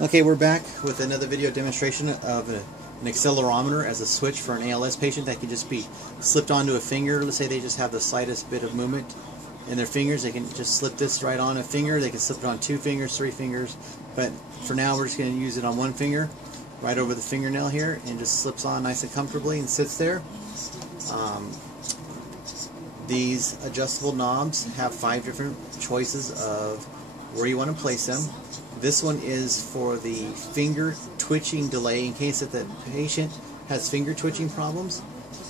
Okay, we're back with another video demonstration of an accelerometer as a switch for an ALS patient that can just be slipped onto a finger. Let's say they just have the slightest bit of movement in their fingers. They can just slip this right on a finger. They can slip it on 2 fingers, 3 fingers. But for now, we're just going to use it on 1 finger, right over the fingernail here, and just slips on nice and comfortably and sits there. These adjustable knobs have 5 different choices of where you want to place them. This one is for the finger twitching delay. In case that the patient has finger twitching problems,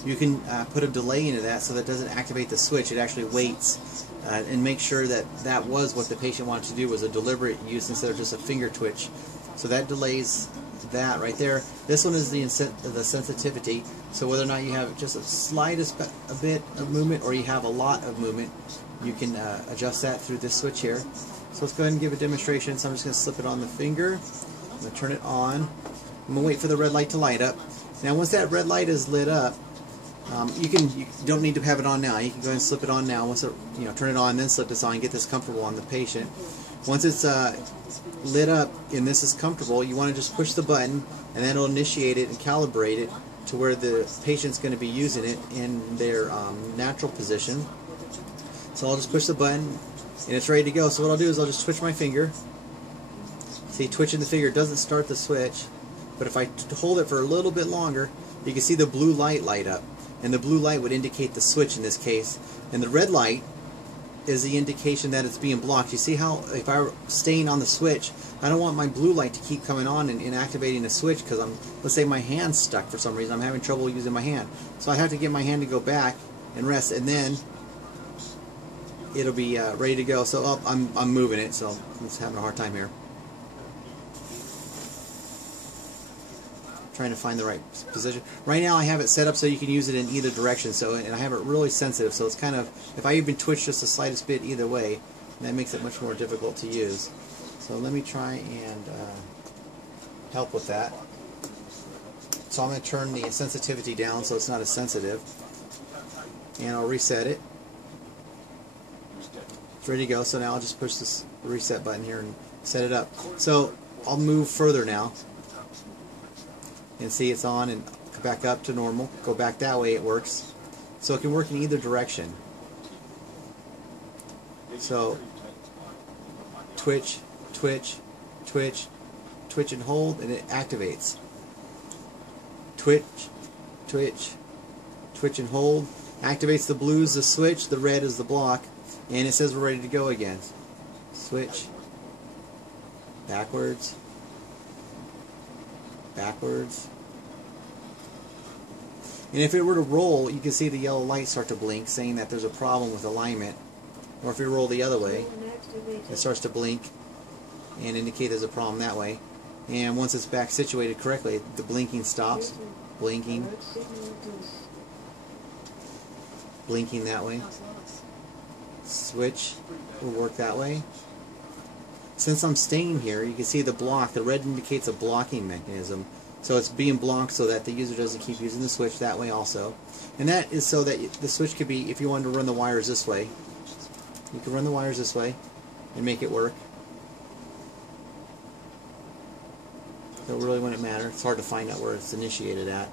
you can put a delay into that so that doesn't activate the switch. It actually waits and make sure that that was what the patient wanted to do, was a deliberate use instead of just a finger twitch. So that delays that right there. This one is the sensitivity. So whether or not you have just a slightest bit of movement or you have a lot of movement, you can adjust that through this switch here. So let's go ahead and give a demonstration. So I'm just going to slip it on the finger. I'm going to turn it on. I'm going to wait for the red light to light up. Now once that red light is lit up, you don't need to have it on now. You can go ahead and slip it on now. Once it, turn it on, then slip this on and get this comfortable on the patient. Once it's lit up and this is comfortable, you want to just push the button and then it'll initiate it and calibrate it to where the patient's going to be using it in their natural position. So I'll just push the button and it's ready to go. So what I'll do is I'll just twitch my finger. See, twitching the finger doesn't start the switch, but if I hold it for a little bit longer, you can see the blue light light up, and the blue light would indicate the switch in this case, and the red light is the indication that it's being blocked. You see how if I'm staying on the switch, I don't want my blue light to keep coming on and activating the switch because let's say my hand's stuck for some reason. I'm having trouble using my hand. So I have to get my hand to go back and rest, and then it'll be ready to go. So I'm moving it, so I'm just having a hard time here. Trying to find the right position. Right now I have it set up so you can use it in either direction. So, and I have it really sensitive, so it's kind of, if I even twitch just the slightest bit either way, that makes it much more difficult to use. So let me try and help with that. So I'm going to turn the sensitivity down so it's not as sensitive, and I'll reset it. It's ready to go. So now I'll just push this reset button here and set it up. So I'll move further now. And see, it's on, and go back up to normal. Go back that way, it works. So it can work in either direction. So twitch, twitch, twitch, twitch and hold, and it activates. Twitch, twitch, twitch and hold. Activates the blue is the switch, the red is the block, and it says we're ready to go again. Switch, backwards, backwards. And if it were to roll, you can see the yellow light start to blink, saying that there's a problem with alignment. Or if you roll the other way, it starts to blink and indicate there's a problem that way. And once it's back situated correctly, the blinking stops. Blinking. Blinking that way. Switch will work that way. Since I'm staying here, you can see the block. The red indicates a blocking mechanism. So it's being blocked so that the user doesn't keep using the switch that way also. And that is so that the switch could be, if you wanted to run the wires this way, you can run the wires this way and make it work. So it really wouldn't matter. It's hard to find out where it's initiated at.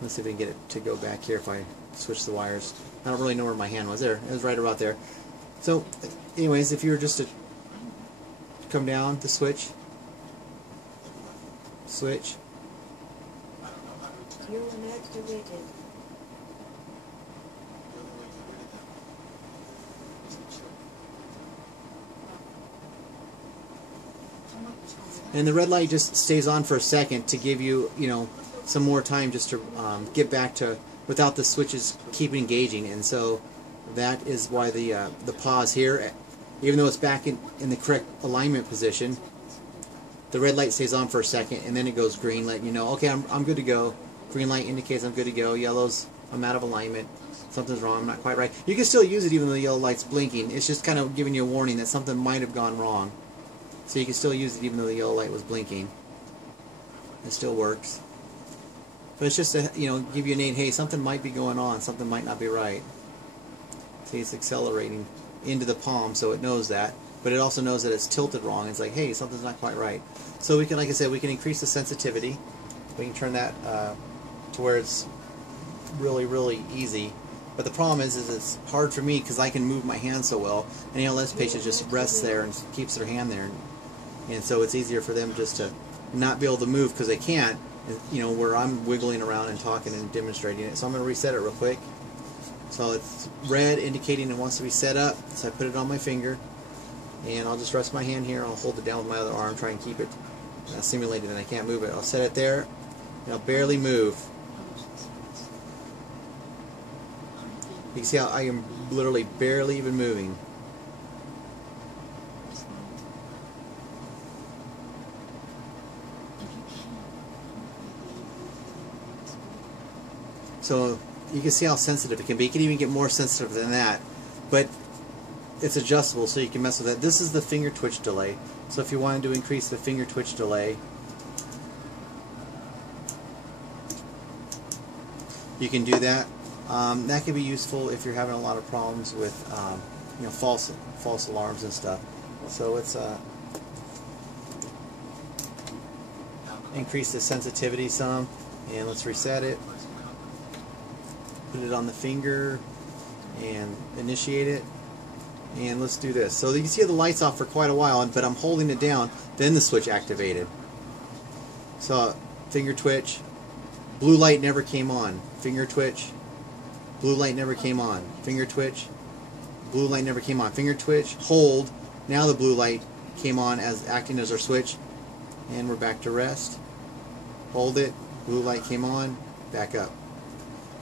Let's see if we can get it to go back here if I switch the wires. I don't really know where my hand was. There. It was right about there. So anyways, if you were just to come down the switch, switch, and the red light just stays on for a second to give you, some more time just to get back to without the switches keep engaging. And so that is why the pause here, even though it's back in the correct alignment position, the red light stays on for a second, and then it goes green, letting you know, okay, I'm good to go. Green light indicates I'm good to go. Yellow's I'm out of alignment. Something's wrong. I'm not quite right. You can still use it even though the yellow light's blinking. It's just kind of giving you a warning that something might have gone wrong. So you can still use it even though the yellow light was blinking. It still works. But it's just to give you an aid. Hey, something might be going on. Something might not be right. See, it's accelerating into the palm, so it knows that. but it also knows that it's tilted wrong. It's like, hey, something's not quite right. So we can, like I said, we can increase the sensitivity. We can turn that to where it's really, really easy. But the problem is it's hard for me because I can move my hand so well, and the ALS patient just rests there and keeps their hand there, and so it's easier for them just to not be able to move because they can't, you know, where I'm wiggling around and talking and demonstrating it. So I'm going to reset it real quick. So it's red indicating it wants to be set up, so I put it on my finger, and I'll just rest my hand here. I'll hold it down with my other arm, try and keep it simulated, and I can't move it. I'll set it there, and I'll barely move. You can see how I am literally barely even moving. So you can see how sensitive it can be. You can even get more sensitive than that, but it's adjustable, so you can mess with that. This is the finger twitch delay. So if you wanted to increase the finger twitch delay, you can do that. That can be useful if you're having a lot of problems with you know, false alarms and stuff. So let's increase the sensitivity some, and let's reset it. Put it on the finger and initiate it, and let's do this. So you can see the lights off for quite a while, but I'm holding it down, then the switch activated. So finger twitch, blue light never came on. Finger twitch, blue light never came on. Finger twitch, blue light never came on. Finger twitch, hold, now the blue light came on as acting as our switch, and we're back to rest. Hold it, blue light came on, back up.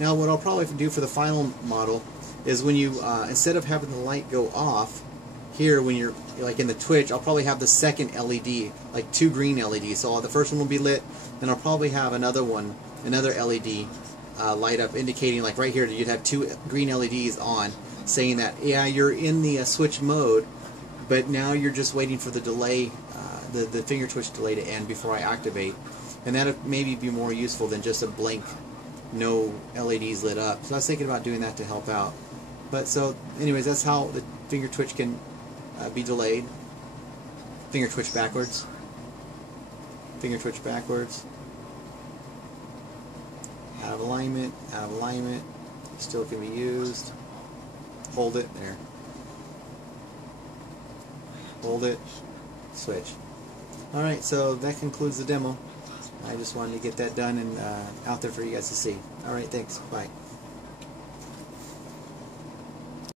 Now what I'll probably do for the final model is when you, instead of having the light go off, here when you're like in the twitch, I'll probably have the second LED, like 2 green LEDs. So the first one will be lit, then I'll probably have another one, another LED light up indicating, like right here, you'd have 2 green LEDs on, saying that, yeah, you're in the switch mode, but now you're just waiting for the delay, the finger twitch delay to end before I activate. And that'd maybe be more useful than just a blank, no LEDs lit up. So I was thinking about doing that to help out. But so anyways, that's how the finger twitch can be delayed. Finger twitch backwards. Finger twitch backwards. Out of alignment, out of alignment. Still can be used. Hold it, there. Hold it, switch. Alright, so that concludes the demo. I just wanted to get that done and out there for you guys to see. Alright, thanks. Bye.